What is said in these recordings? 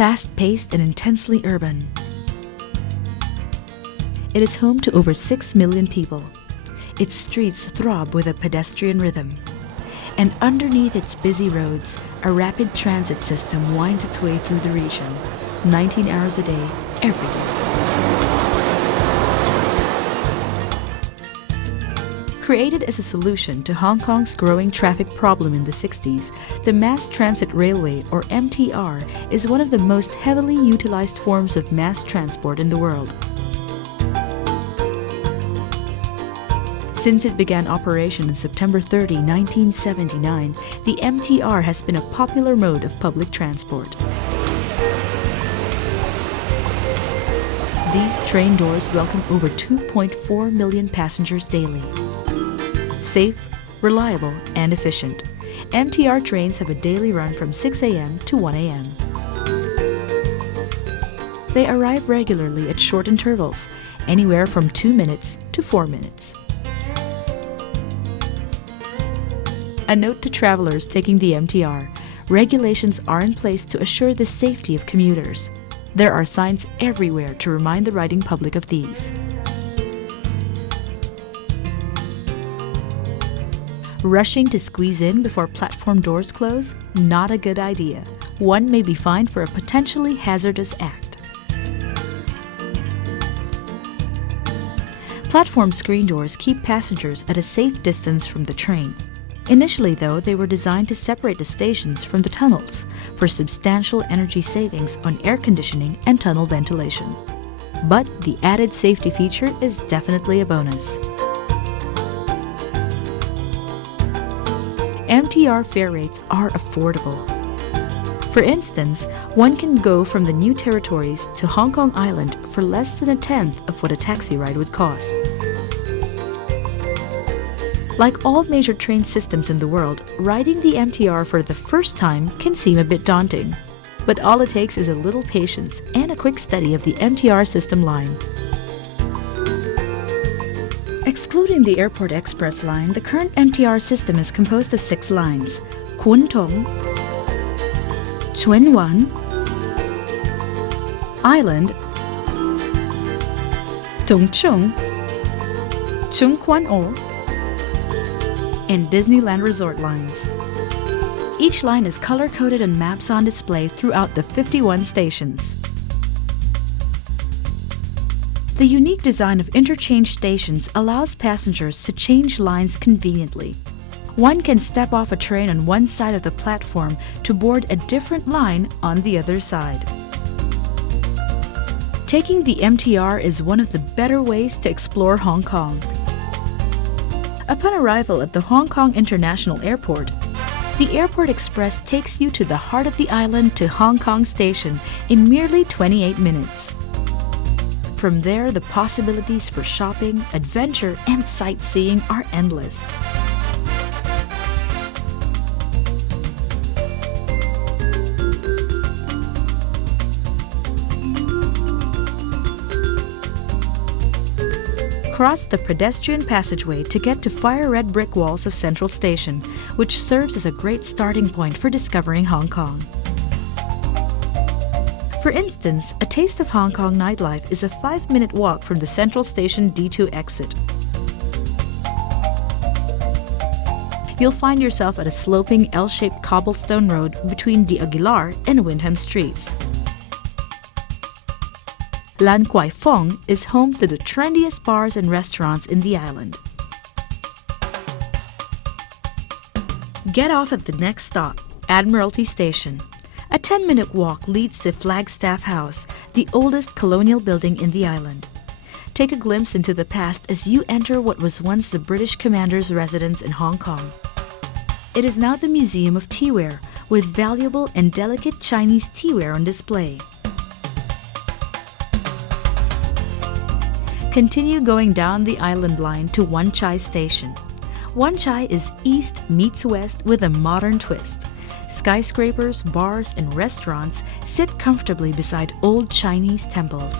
fast-paced and intensely urban. It is home to over 6 million people. Its streets throb with a pedestrian rhythm. And underneath its busy roads, a rapid transit system winds its way through the region, 19 hours a day, every day. Created as a solution to Hong Kong's growing traffic problem in the 60s, the Mass Transit Railway, or MTR, is one of the most heavily utilized forms of mass transport in the world. Since it began operation on September 30, 1979, the MTR has been a popular mode of public transport. These train doors welcome over 2.4 million passengers daily. Safe, reliable, and efficient, MTR trains have a daily run from 6 a.m. to 1 a.m. They arrive regularly at short intervals, anywhere from 2 minutes to 4 minutes. A note to travelers taking the MTR: regulations are in place to assure the safety of commuters. There are signs everywhere to remind the riding public of these. Rushing to squeeze in before platform doors close? Not a good idea. One may be fined for a potentially hazardous act. Platform screen doors keep passengers at a safe distance from the train. Initially, though, they were designed to separate the stations from the tunnels for substantial energy savings on air conditioning and tunnel ventilation. But the added safety feature is definitely a bonus. MTR fare rates are affordable. For instance, one can go from the New Territories to Hong Kong Island for less than a tenth of what a taxi ride would cost. Like all major train systems in the world, riding the MTR for the first time can seem a bit daunting. But all it takes is a little patience and a quick study of the MTR system line. Excluding the Airport Express line, the current MTR system is composed of 6 lines: Kwun Tong, Tsuen Wan, Island, Tung Chung, Chung Kwan O, and Disneyland Resort lines. Each line is color-coded and maps on display throughout the 51 stations. The unique design of interchange stations allows passengers to change lines conveniently. One can step off a train on one side of the platform to board a different line on the other side. Taking the MTR is one of the better ways to explore Hong Kong. Upon arrival at the Hong Kong International Airport, the Airport Express takes you to the heart of the island to Hong Kong Station in merely 28 minutes. From there, the possibilities for shopping, adventure, and sightseeing are endless. Cross the pedestrian passageway to get to fire-red brick walls of Central Station, which serves as a great starting point for discovering Hong Kong. For instance, a taste of Hong Kong nightlife is a 5-minute walk from the Central Station D2 exit. You'll find yourself at a sloping L-shaped cobblestone road between the Aguilar and Wyndham Streets. Lan Kwai Fong is home to the trendiest bars and restaurants in the island. Get off at the next stop, Admiralty Station. A 10-minute walk leads to Flagstaff House, the oldest colonial building in the island. Take a glimpse into the past as you enter what was once the British commander's residence in Hong Kong. It is now the Museum of Teaware, with valuable and delicate Chinese teaware on display. Continue going down the island line to Wan Chai Station. Wan Chai is east meets west with a modern twist. Skyscrapers, bars, and restaurants sit comfortably beside old Chinese temples.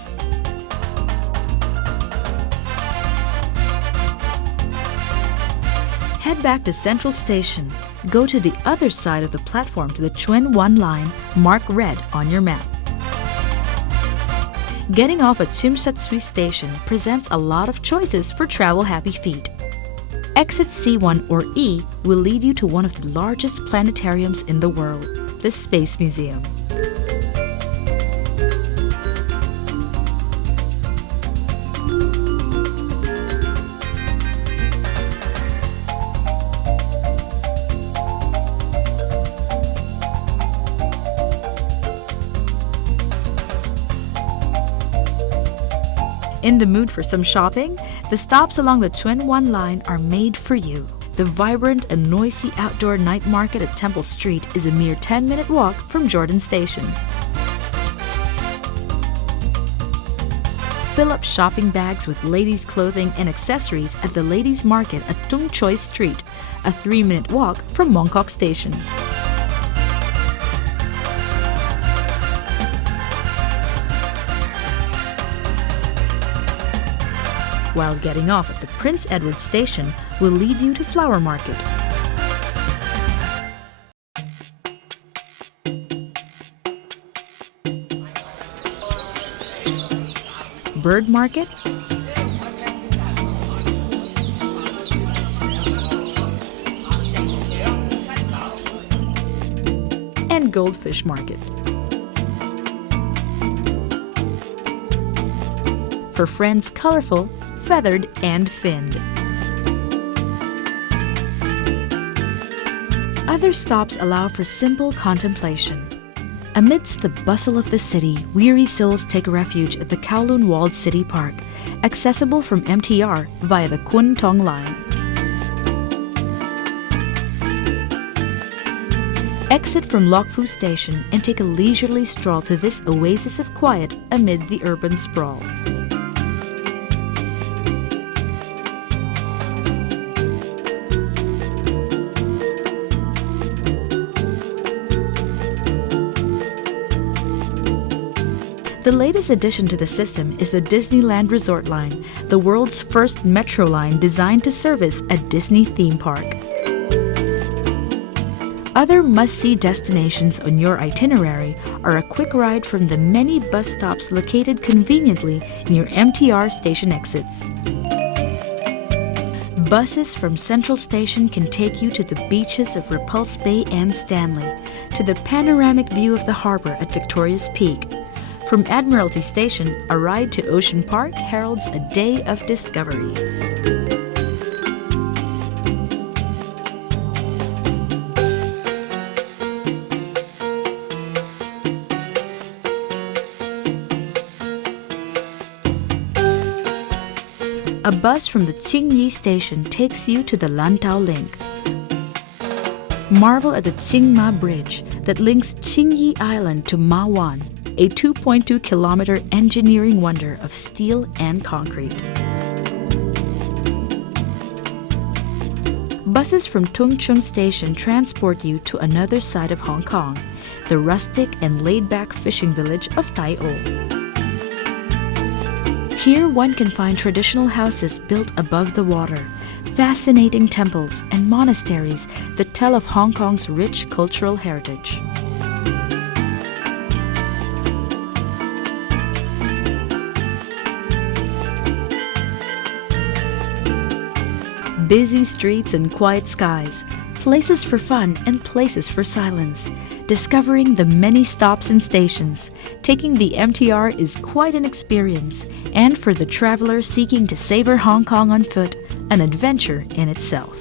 Head back to Central Station. Go to the other side of the platform to the Tsuen Wan line, marked red on your map. Getting off at Tsim Shat Tsui Station presents a lot of choices for travel-happy feet. Exit C1 or E will lead you to one of the largest planetariums in the world, the Space Museum. In the mood for some shopping? The stops along the Tsuen Wan line are made for you. The vibrant and noisy outdoor night market at Temple Street is a mere 10-minute walk from Jordan Station. Fill up shopping bags with ladies' clothing and accessories at the Ladies' Market at Tung Choi Street, a 3-minute walk from Mongkok Station. While getting off at the Prince Edward Station will lead you to Flower Market. Bird Market, and Goldfish Market. For friends colorful, feathered and finned. Other stops allow for simple contemplation. Amidst the bustle of the city, weary souls take refuge at the Kowloon Walled City Park, accessible from MTR via the Kwun Tong line. Exit from Lok Fu Station and take a leisurely stroll to this oasis of quiet amid the urban sprawl. The latest addition to the system is the Disneyland Resort Line, the world's first metro line designed to service a Disney theme park. Other must-see destinations on your itinerary are a quick ride from the many bus stops located conveniently near MTR station exits. Buses from Central Station can take you to the beaches of Repulse Bay and Stanley, to the panoramic view of the harbor at Victoria's Peak. From Admiralty Station, a ride to Ocean Park heralds a day of discovery. A bus from the Qingyi Station takes you to the Lantau Link. Marvel at the Qingma Bridge that links Qingyi Island to Ma Wan, a 2.2-kilometer engineering wonder of steel and concrete. Buses from Tung Chung Station transport you to another side of Hong Kong, the rustic and laid-back fishing village of Tai O. Here one can find traditional houses built above the water, fascinating temples and monasteries that tell of Hong Kong's rich cultural heritage. Busy streets and quiet skies, places for fun and places for silence. Discovering the many stops and stations, taking the MTR is quite an experience, and for the traveler seeking to savor Hong Kong on foot, an adventure in itself.